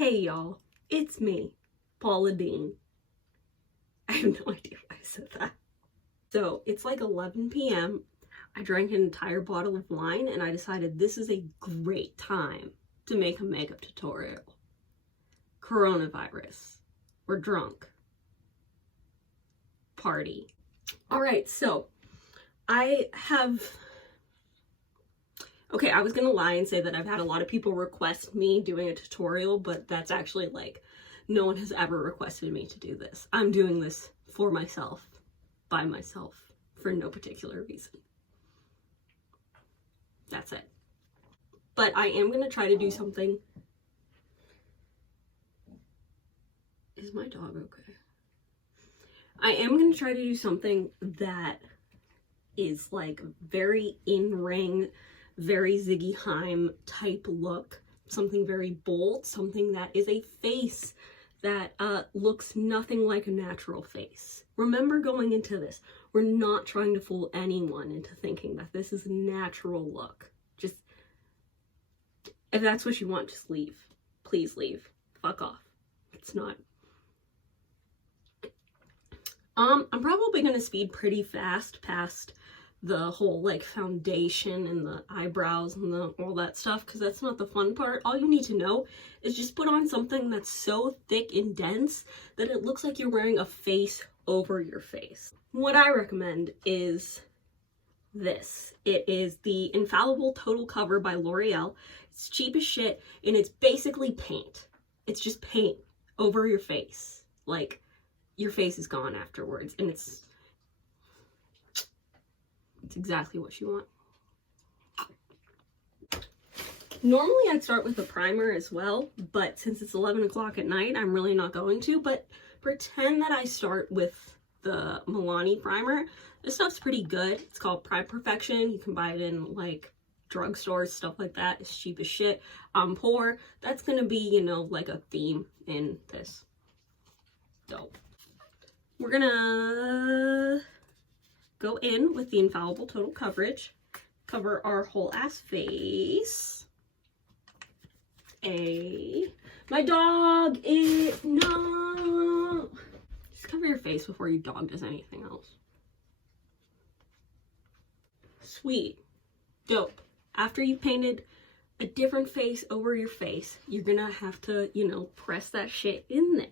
Hey y'all, it's me, Paula Dean. I have no idea why I said that. So it's like 11 p.m. I drank an entire bottle of wine and I decided this is a great time to make a makeup tutorial. Coronavirus. We're drunk. Party. Alright, so I was gonna lie and say that I've had a lot of people request me doing a tutorial, but that's actually like, no one has ever requested me to do this. I'm doing this for myself, by myself, for no particular reason. That's it. But I am gonna try to do something. Is my dog okay? I am gonna try to do something that is like very in-ring, very Ziggy type look, something very bold, something that is a face that looks nothing like a natural face. Remember, going into this, we're not trying to fool anyone into thinking that this is a natural look. Just, if that's what you want, just leave. Please leave. Fuck off. It's not. I'm probably gonna speed pretty fast past the whole like foundation and the eyebrows and all that stuff, because that's not the fun part. All you need to know is just put on something that's so thick and dense that it looks like you're wearing a face over your face. What I recommend is this. It is the Infallible Total Cover by L'Oreal. It's cheap as shit and it's basically paint. It's just paint over your face. Like, your face is gone afterwards, and it's exactly what you want. Normally I'd start with a primer as well, but since it's 11 o'clock at night, I'm really not going to. But pretend that I start with the Milani primer. This stuff's pretty good. It's called Prime Perfection. You can buy it in like drugstores, stuff like that. It's cheap as shit. I'm poor. That's gonna be, you know, like a theme in this. Dope. We're gonna go in with the Infallible Total Coverage, cover our whole ass face. My dog is, no. Just cover your face before your dog does anything else. Sweet. Dope. After you've painted a different face over your face, you're gonna have to, you know, press that shit in there.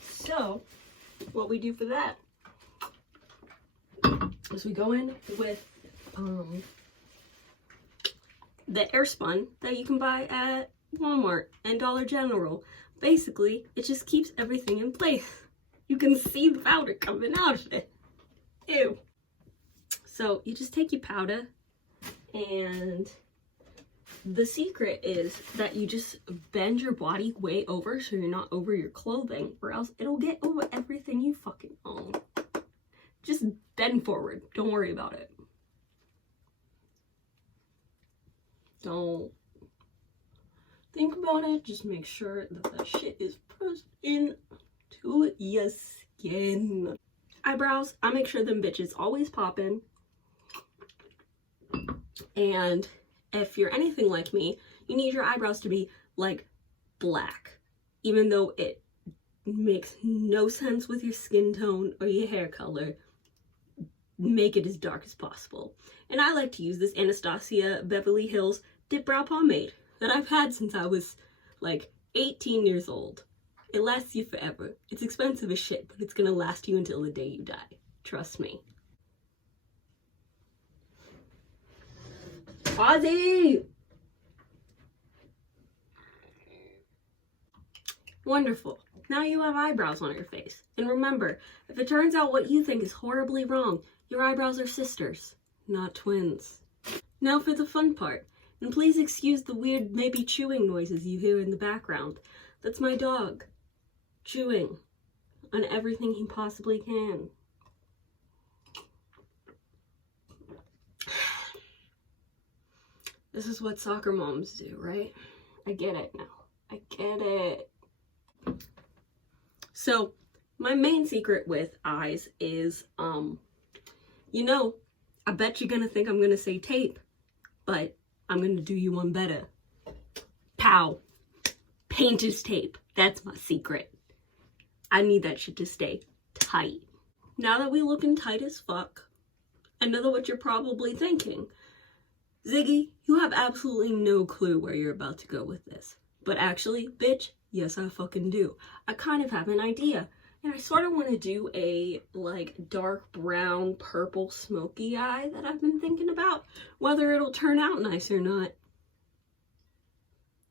So, what we do for that is we go in with the Airspun that you can buy at Walmart and Dollar General. Basically, it just keeps everything in place. You can see the powder coming out of it. Ew. So you just take your powder, and the secret is that you just bend your body way over so you're not over your clothing, or else it'll get over everything you fucking own. Just bend forward. Don't worry about it. Don't think about it. Just make sure that that shit is pressed into your skin. Eyebrows, I make sure them bitches always poppin'. And if you're anything like me, you need your eyebrows to be like black, even though it makes no sense with your skin tone or your hair color. Make it as dark as possible. And I like to use this Anastasia Beverly Hills Dip Brow Pomade that I've had since I was like 18 years old. It lasts you forever. It's expensive as shit, but it's gonna last you until the day you die. Trust me. Ozzy! Wonderful. Now you have eyebrows on your face. And remember, if it turns out what you think is horribly wrong, your eyebrows are sisters, not twins. Now for the fun part. And please excuse the weird, maybe chewing noises you hear in the background. That's my dog, chewing on everything he possibly can. This is what soccer moms do, right? I get it now. I get it. So, my main secret with eyes is, you know, I bet you're gonna think I'm gonna say tape, but I'm gonna do you one better. Pow. Painter's tape. That's my secret. I need that shit to stay tight. Now that we looking tight as fuck, I know what you're probably thinking. Ziggy, you have absolutely no clue where you're about to go with this. But actually, bitch, yes I fucking do. I kind of have an idea. And I sort of want to do a, like, dark brown, purple, smoky eye that I've been thinking about. Whether it'll turn out nice or not,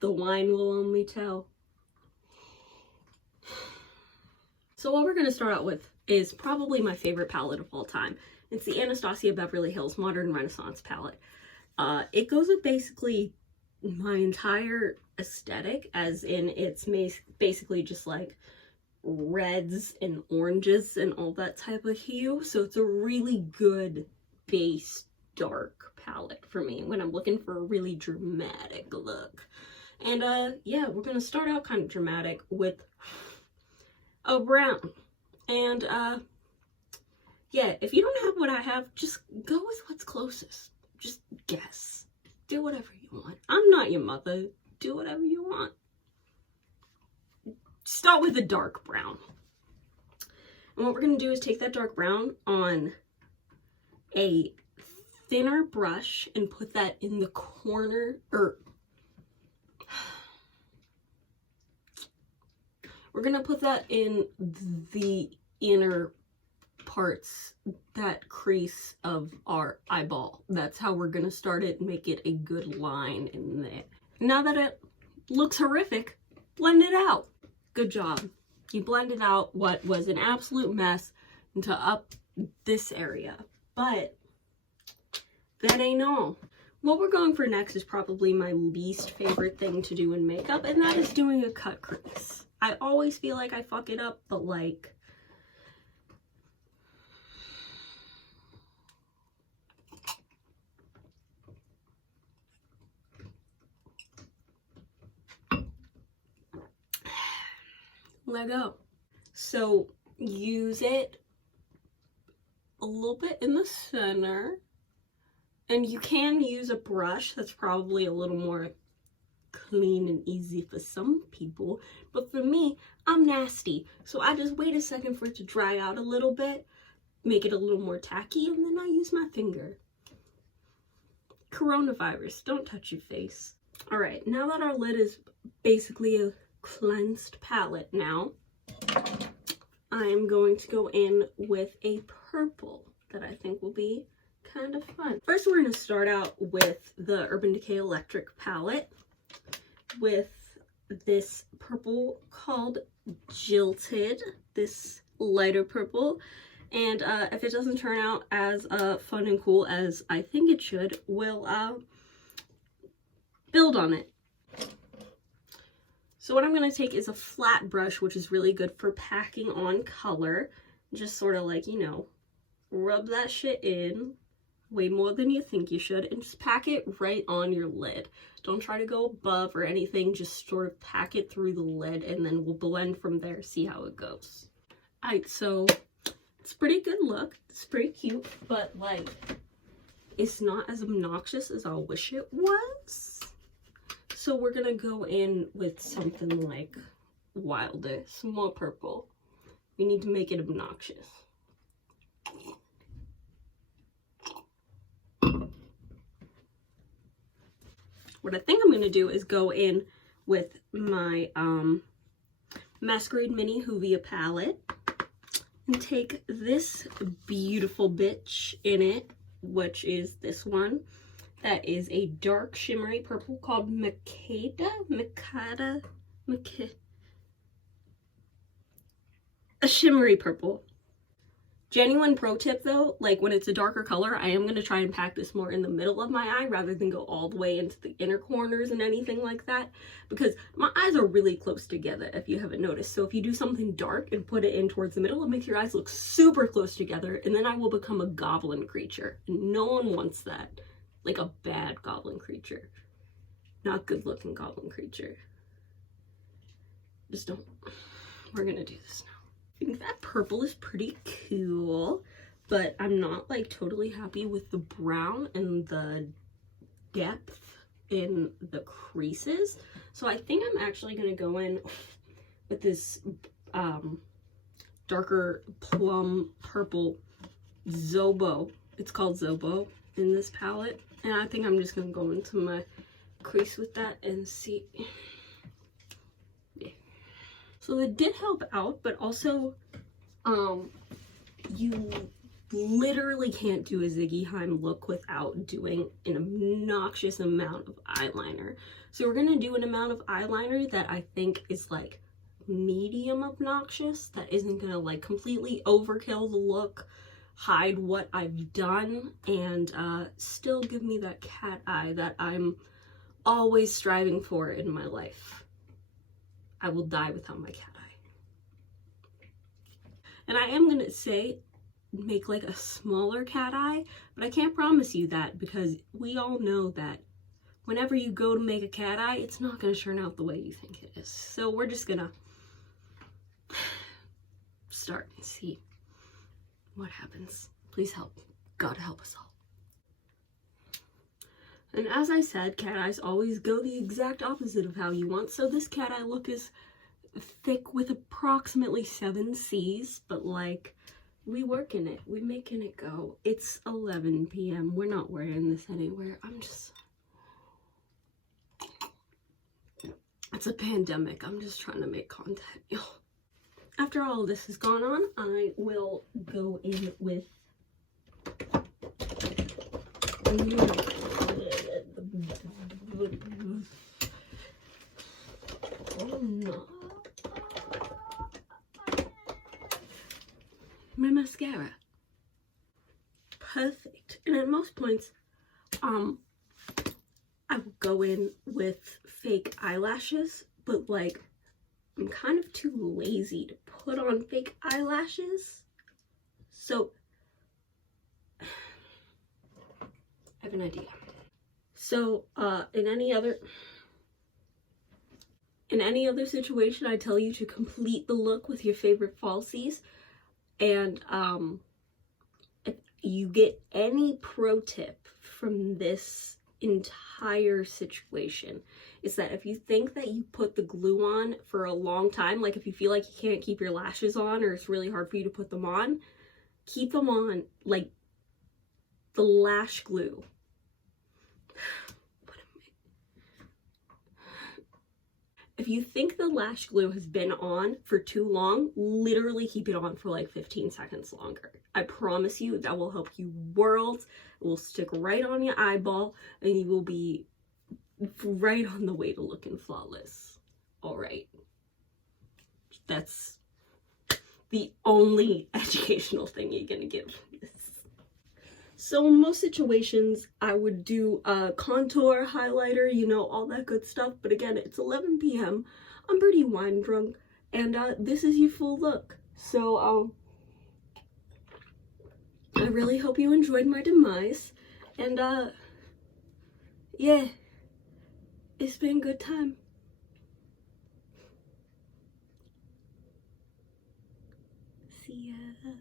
the wine will only tell. So what we're going to start out with is probably my favorite palette of all time. It's the Anastasia Beverly Hills Modern Renaissance palette. It goes with basically my entire aesthetic, as in it's basically just like reds and oranges and all that type of hue. So it's a really good base dark palette for me when I'm looking for a really dramatic look. And yeah, we're gonna start out kind of dramatic with a brown. And yeah, if you don't have what I have, just go with what's closest. Just guess. Do whatever you want. I'm not your mother. Do whatever you want. Start with a dark brown. And what we're going to do is take that dark brown on a thinner brush and put that in the corner, or we're going to put that in the inner parts, that crease of our eyeball. That's how we're going to start it and make it a good line in there. Now that it looks horrific, blend it out. Good job. You blended out what was an absolute mess into up this area. But that ain't all. What we're going for next is probably my least favorite thing to do in makeup, and that is doing a cut crease. I always feel like I fuck it up, but like, let go. So use it a little bit in the center, and you can use a brush that's probably a little more clean and easy for some people, but for me, I'm nasty, so I just wait a second for it to dry out a little bit, make it a little more tacky, and then I use my finger. Coronavirus, don't touch your face. All right, now that our lid is basically a cleansed palette now, I am going to go in with a purple that I think will be kind of fun. First, we're going to start out with the Urban Decay Electric palette with this purple called Jilted, this lighter purple. And if it doesn't turn out as fun and cool as I think it should, we'll build on it. So what I'm going to take is a flat brush, which is really good for packing on color. Just sort of like, you know, rub that shit in way more than you think you should, and just pack it right on your lid. Don't try to go above or anything, just sort of pack it through the lid, and then we'll blend from there, see how it goes. Alright, so it's a pretty good look. It's pretty cute, but like, it's not as obnoxious as I wish it was. So we're gonna go in with something like wilder, some more purple. We need to make it obnoxious. What I think I'm gonna do is go in with my Masquerade Mini Hoovia palette and take this beautiful bitch in it, which is this one. That is a dark shimmery purple called a shimmery purple. Genuine pro tip though, like when it's a darker color, I am going to try and pack this more in the middle of my eye rather than go all the way into the inner corners and anything like that, because my eyes are really close together if you haven't noticed. So if you do something dark and put it in towards the middle, it makes your eyes look super close together, and then I will become a goblin creature. And no one wants that. Like a bad goblin creature. Not good looking goblin creature. Just don't. We're gonna do this now. I think that purple is pretty cool, but I'm not like totally happy with the brown and the depth in the creases. So I think I'm actually going to go in with this darker plum purple Zobo. It's called Zobo in this palette. And I think I'm just going to go into my crease with that and see. Yeah. So it did help out, but also you literally can't do a Ziggy Heim look without doing an obnoxious amount of eyeliner. So we're gonna do an amount of eyeliner that I think is like medium obnoxious, that isn't gonna like completely overkill the look, hide what I've done, and still give me that cat eye that I'm always striving for in my life. I will die without my cat eye. And I am gonna say make like a smaller cat eye, but I can't promise you that, because we all know that whenever you go to make a cat eye, it's not going to turn out the way you think it is. So we're just gonna start and see what happens. Please help. God help us all. And as I said, cat eyes always go the exact opposite of how you want. So this cat eye look is thick with approximately 7 C's, but like, we working it, we making it go. It's 11 p.m. We're not wearing this anywhere. It's a pandemic. I'm just trying to make content, y'all. After all this has gone on, I will go in with oh no. My mascara. Perfect. And at most points, I will go in with fake eyelashes, but like, I'm kind of too lazy to put on fake eyelashes. So, I have an idea. So, in any other situation, I tell you to complete the look with your favorite falsies. And if you get any pro tip from this entire situation, is that if you think that you put the glue on for a long time, like if you feel like you can't keep your lashes on or it's really hard for you to put them on, keep them on like the lash glue. If you think the lash glue has been on for too long, literally keep it on for like 15 seconds longer. I promise you that will help you worlds. It will stick right on your eyeball and you will be right on the way to looking flawless. All right. That's the only educational thing you're gonna get from this. So in most situations, I would do a contour, highlighter, you know, all that good stuff. But again, it's 11 p.m. I'm pretty wine drunk, and this is your full look. So I really hope you enjoyed my demise. And yeah, it's been a good time. See ya.